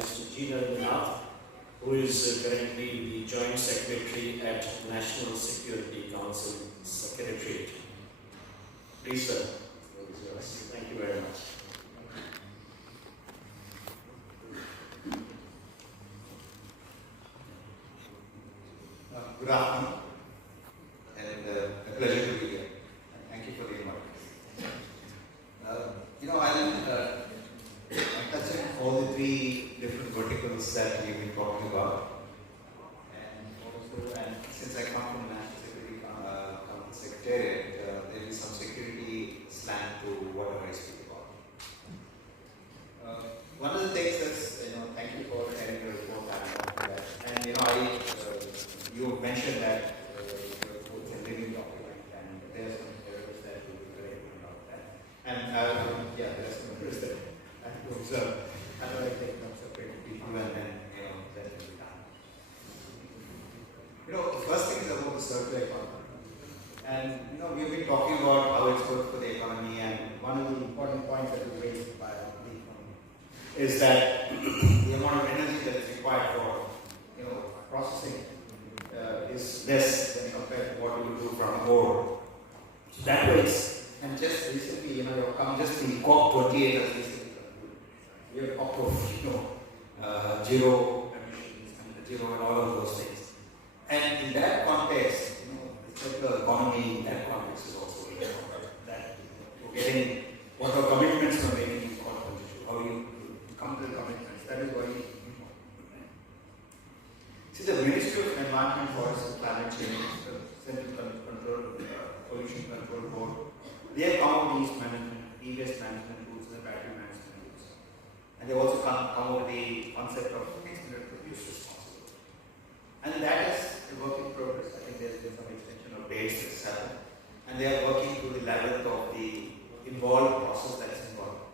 Mr. Indo, who is currently the Joint Secretary at National Security Council Secretariat. Please, sir. Thank you very much. Good afternoon, and a pleasure to be here. Thank you for the invite. I'm touching all the three different verticals that we've been talking about, and since I come from the National Security Council Secretariat, there is some security slant to whatever I speak about. One of the things is, thank you for sharing your report and you mentioned that your reports are living document, and there are some errors that you will correct about that. And there are some errors that I have to observe. How do I take them separate people and then that will be done. The first thing is about the circular economy. And we've been talking about how it's good for the economy, and one of the important points that we raised by the economy is that the amount of energy that is required for processing is less than compared to what you do from ore. So that ways. And just recently, you've come just the COP28 has recently concluded. We have COP of zero emissions and zero and all of those things. And in that context, the circular economy in that context is also very important. That getting what our commitments we're making in COP22, how you come to the commitments, that is very important. See, the Ministry of Environment, Forest and Climate Change, the Central Pollution Control Board, they have come up with e-waste management tools and the battery management tools. And they also come up with the concept of extended produce responsibility. And that is a work in progress. I think there's been some extension of dates that's happened. And they are working through the labyrinth of the involved process that's involved.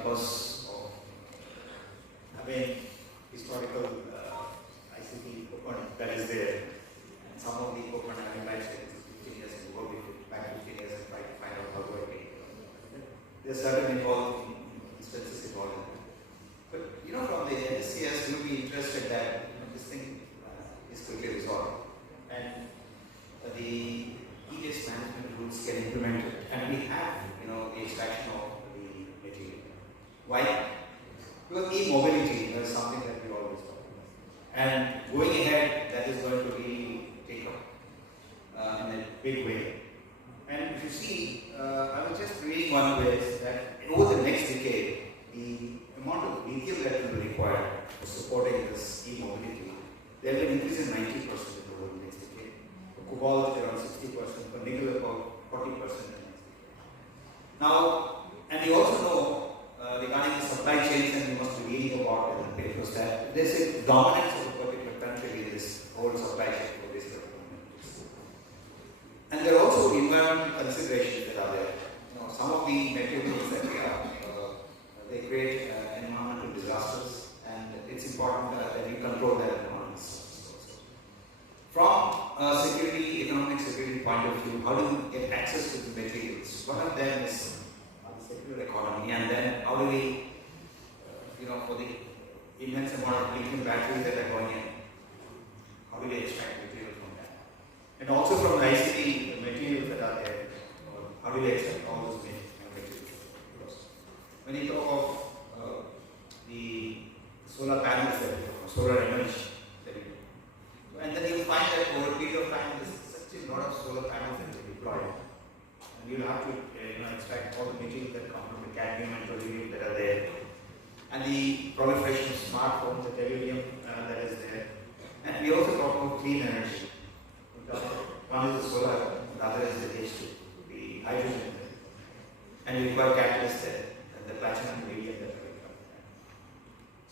Because of, historical ICT component that is there. And some of the component having lifespan is 15 years and go back 15 years and try to find out how to work it. There are certain involved instances involved in that. But from the NSCS, you'll be interested that this thing is quickly resolved. And the e-waste management rules get implemented. And we have, the extraction of the material. Why? Because e-mobility is something that we always talk about. And going ahead, that is going to really take up in a big way. And if you see, I was just reading one place that over the next decade, the amount of lithium that will be required for supporting this e-mobility, there will increase in 90% in the whole next decade. For cobalt, around 60%, for nickel, about 40% in the next decade. Now, and you also know, regarding the supply chains, and you must be reading about in the papers that there's a dominance of a particular country in this whole supply chain for this government. And there are also environmental considerations that are there. Some of the materials that we have, they create environmental disasters, and it's important that we control their environmental sources also. From a economic security point of view, how do we get access to the materials? One of them is the circular economy, and then how do we, for the immense amount of lithium batteries that are going in, how do we extract material from that? And also from the ICT materials that are there, how do we extract all those materials? When you talk of the solar panels that we talk, solar energy that we do, and then you find that over a period of time, there's such a lot of solar panels that we deploy. And you'll have to extract all the materials that come from the cadmium and tellurium that are there. And the proliferation of smartphones, the tellurium that is there. And we also talk about clean energy. One is the solar, the other is the H2, the hydrogen. And we require catalysts there, and the platinum radium that we come.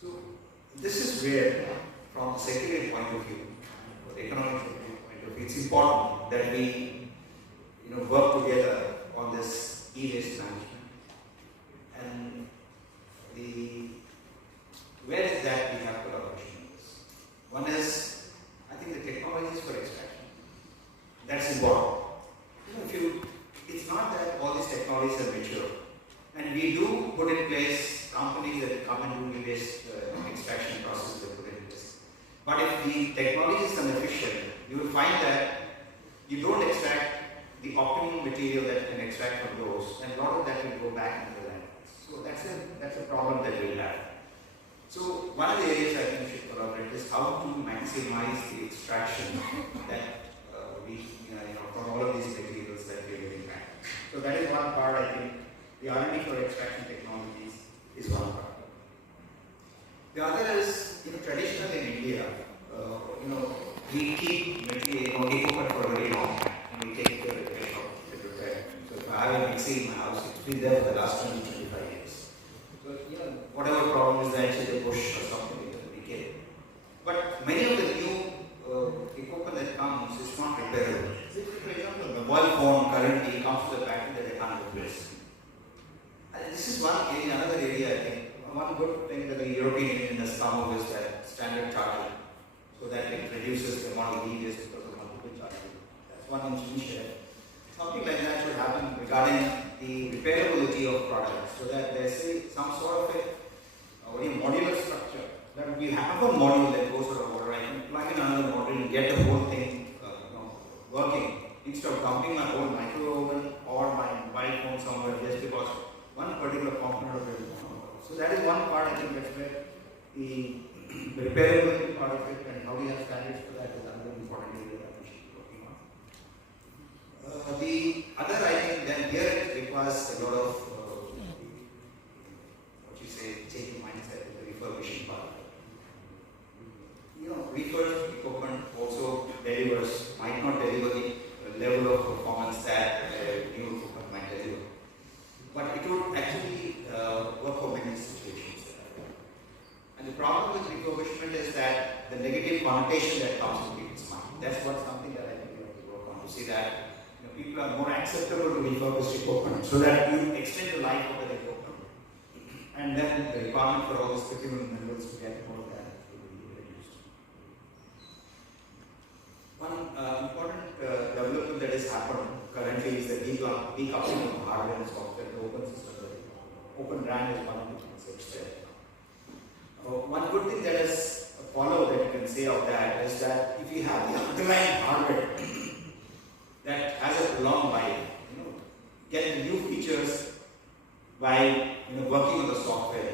So this is where, from a security point of view, or the economic point of view, it's important that we work together on this e-waste management. And where is that we have collaboration? One is, I think, the technologies for extraction. That's important. It's not that all these technologies are mature. And we do put in place companies that come and do e-waste extraction. But if the technology is inefficient, you will find that you don't extract the optimum material that you can extract from those, and a lot of that will go back into the landfills. So that's a problem that we'll have. So one of the areas I think we should collaborate is how to maximize the extraction that from all of these materials that we are getting back. So that is one part. I think the R&D for extraction technologies is one part. The other is, traditionally in India, we keep material, equipment for a very long time, and we take care of it. So if I have a mixer in my house, it's been there for the last 20-25 years. So whatever problem is there, actually the push or something, it doesn't decay. But many of the new equipment that comes is not repairable. So for example, the mobile phone currently comes with a battery that they can't replace. And this is another area I think. One good thing that the European Union has come up with is that standard charging, so that it reduces the amount of leakage because of multiple charging. That's one initiative. Something like that should happen regarding the repairability of products, so that there's some sort of a modular structure. That we have a module that goes to water, I can plug in another module and get the whole thing working, instead of dumping my whole micro oven or my mobile phone somewhere just because one particular component of it is not. So that is one part. I think that's where the repairability part of it, and how we have standards for that is another important area that we should be working on. The other, I think, then here it requires a lot of changing mindset with the refurbishing part. Refurb equipment also might not deliver the level of performance that new equipment might deliver. But it would actually work for many situations. And the problem with refurbishment is that the negative connotation that comes in people's mind. That's something that I think we have to work on, to see that people are more acceptable to refurbished equipment, so that you extend the life of the equipment. And then the requirement for all those critical minerals to get more of that will be reduced. One important development that has happened currently is the decoupling of hardware and software, the open system. Open RAM is one of the concepts there. One good thing that has followed that you can say of that is that if you have the underlying hardware that has a prolonged life, get the new features by working on the software,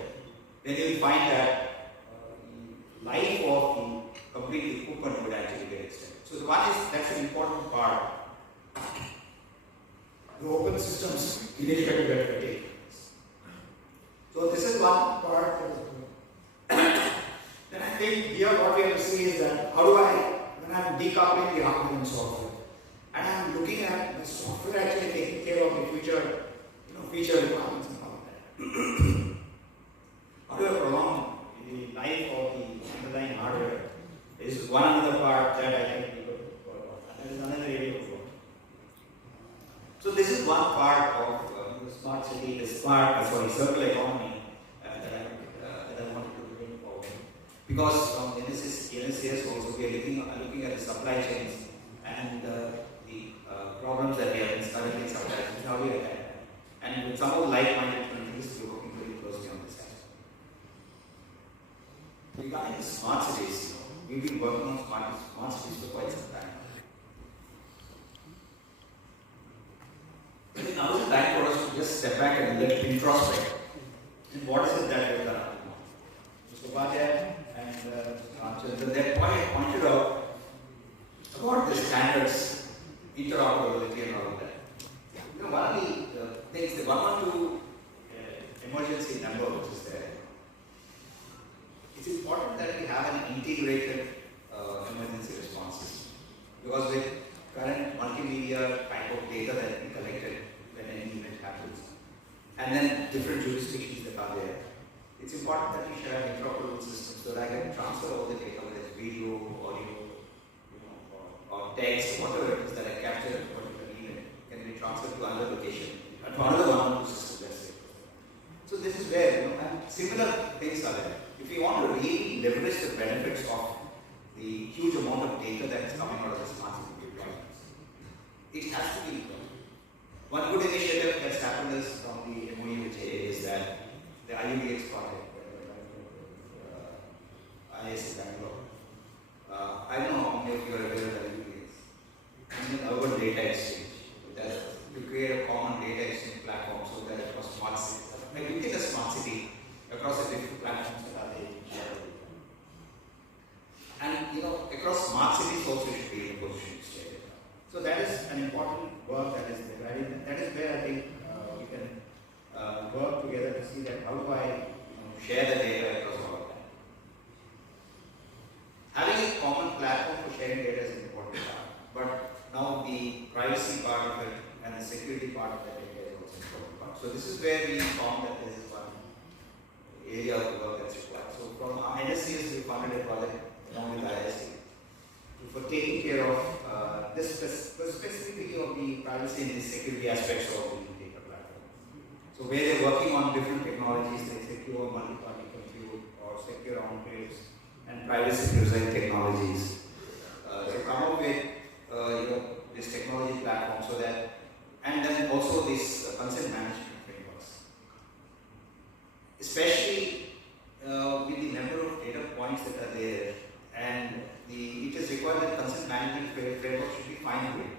then you will find that the life of the complete equipment would actually get extended. So that's an important part. The open systems initiative that we take. So this is one part. Then I think here what we have to see is that how do when I'm decoupling the hardware and software, and I'm looking at the software actually taking care of the future, feature requirements and all that. How do I prolong the life of the underlying hardware? This is one other part that I think we could work on. And there is another area of work. So this is one part of the smart city, the circular economy that I wanted to bring forward. Because from NSS also we are looking at the supply chains and the problems that we have in currently supply chains, how we are at. And with some of the like-minded countries, we are working very closely on this aspect. Regarding the smart cities, we've been working on smart cities for quite some time. But now is the time for us to just step back and let introspect. And what is it that we've done? Mr. Upadhyay and Ciuncil, they pointed out about the standards, interoperability and all of that. One of the things, the 112 emergency number which is there, it's important that we have an integrated emergency response system. Because with current multimedia type of data that we collected when any event happens, and then different jurisdictions that are there, it's important that we should have interoperable systems so that I can transfer all the data, whether it's video, audio, or text, whatever it is that I capture at a particular event, can be transferred to another location, to another one of the systems, let's say. So this is where, and similar things are there. If you want to really leverage the benefits of the huge amount of data that is coming out of the smart city projects, it has to be done. One good initiative that's happened is from the MOU with JA is that the IUDX project, IIS Bangalore. how do I share the data across all of that? Having a common platform for sharing data is an important part, but now the privacy part of it and the security part of that data is also an important part. So this is where we found that there is one area of work that's required. So from our NSCS, we funded a project along with ISC for taking care of this specifically of the privacy and the security aspects of the data platform. So where they're working on different technologies like secure multi-party compute or secure enclaves and privacy preserving technologies. So come up with this technology platform so that, and then also this consent management frameworks. Especially with the number of data points that are there, and it is required that consent management framework should be fine-grained.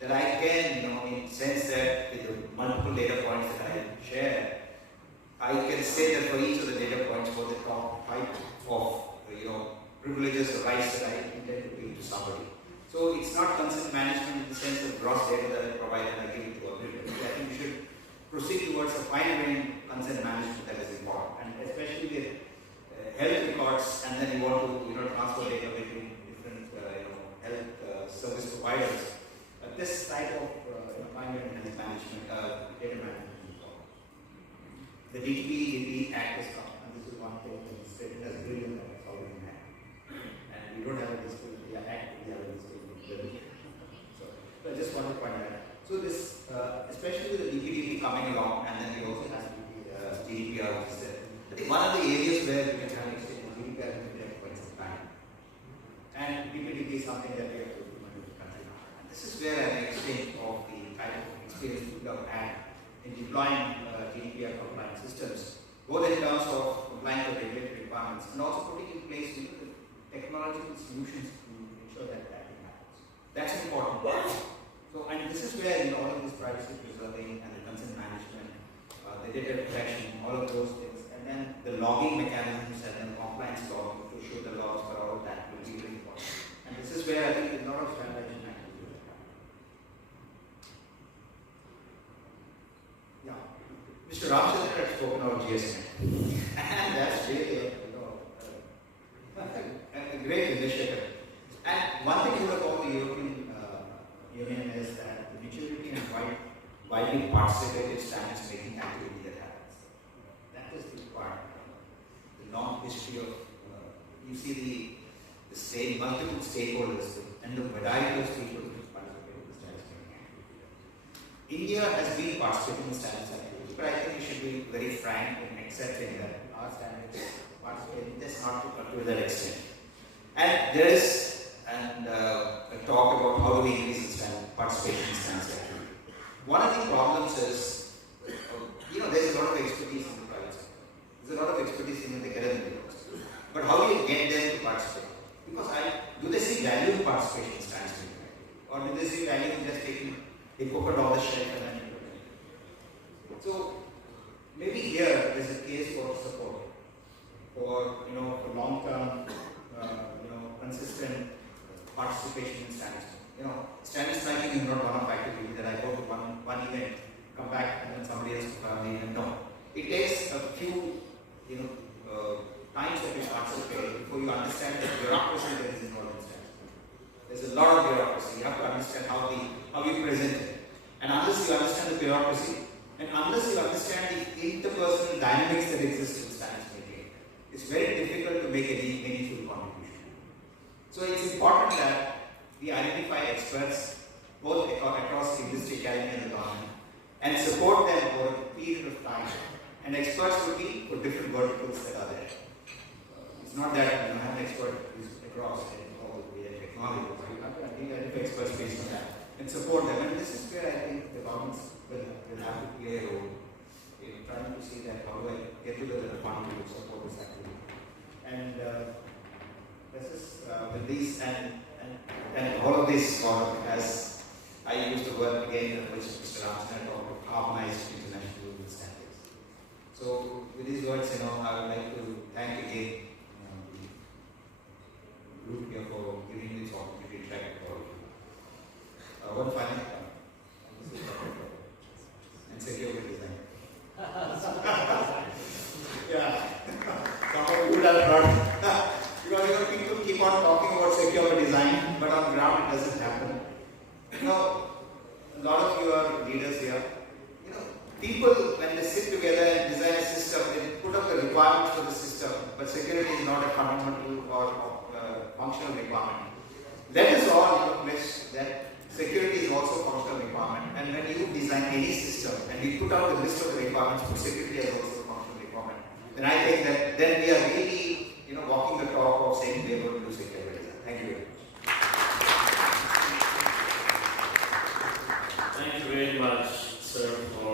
That I can, in sense that with the multiple data points that I share, I can say that for each of the data points for the top type of privileges or rights that I intend to give to somebody. So it's not consent management in the sense of gross data that I provide and I give it to everybody. I think we should proceed towards a fine-grained consent management that is important, and especially with health records, and then you want to transfer data between different health service providers. This type of fine-grained health management, data management is important. The DTP Act has come, and this is one thing that the state has brilliant that it's already had. And we don't have a disclosure act, we have a disclosure. So I just want to point out. So this, especially with the DPDP coming along, and then we also have GDPR, which is there. I think one of the areas where we can have exchange is GDPR has been there for quite some time. And DPDP is something that we have to implement in the country now. And this is where an exchange of the type of experience we have had in deploying GDPR compliant systems, both in terms of complying with regulatory requirements and also putting in place the technological solutions to ensure that that happens. That's important. So, and this is where all of this privacy preserving and the consent management, the data protection, all of those things, and then the logging mechanisms and then compliance logging to show the logs for all of that will be really important. And this is where I think a lot of standardization activity will happen. Yeah, Mr. Ramchandra had spoken about GSM, and that's really a great initiative. And one thing about the European Union is that the maturity and widely participated standards making activity that happens. That is required. The long history of, you see the state, multiple stakeholders, and the variety of stakeholders who participate in the standards making activity. India has been participating in standards activity, but I think we should be very frank in accepting that our standards participating just not to that extent. And there is a talk about how do we increase the participation in standards activity. One of the problems is, there's a lot of expertise in the private sector. There's a lot of expertise in the academic field. But how do you get them to participate? Because do they see value in participation in standards activity? Or do they see value in just taking a coconut off the shelf and then implementing it? So maybe here there's a case for support, for long-term, consistent participation in standards. Standards tracking is not one of activity that I go to one event, come back, and then somebody else will come in. No, it takes a few times that you participate before you understand the bureaucracy that is involved in standards. There's a lot of bureaucracy. You have to understand how you present it, and unless you understand the bureaucracy, and unless you understand the interpersonal dynamics that exist in standards making, it's very difficult to make any meaningful contribution. So it's important that we identify experts both across the industry, academy and the government, and support them over a period of time. And experts would be for different verticals that are there. It's not that you have an expert who's across all the technology. You have to identify experts based on that and support them. And this is where I think the governments will have to play a role in trying to see that how do I get together a fund to support this activity. And this is with these and all of this as I used to work again with Mr. Ramchandra talked about harmonized international legal standards. So with these words, I would like to thank again the group here for giving me this opportunity to interact with all of you. One final and secure design. would have heard. Because people keep on talking about secure design, but on ground it doesn't happen. A lot of you are leaders here. People, when they sit together and design a system, they put up the requirements for the system, but security is not a fundamental or functional requirement. Let us all wish that security is also a functional requirement. And when you design any system and you put out the list of the requirements for security as also a functional requirement, then I think that then we are really walking the talk of saying we are going to do security design. Thank you very much. Thank you very much, sir, for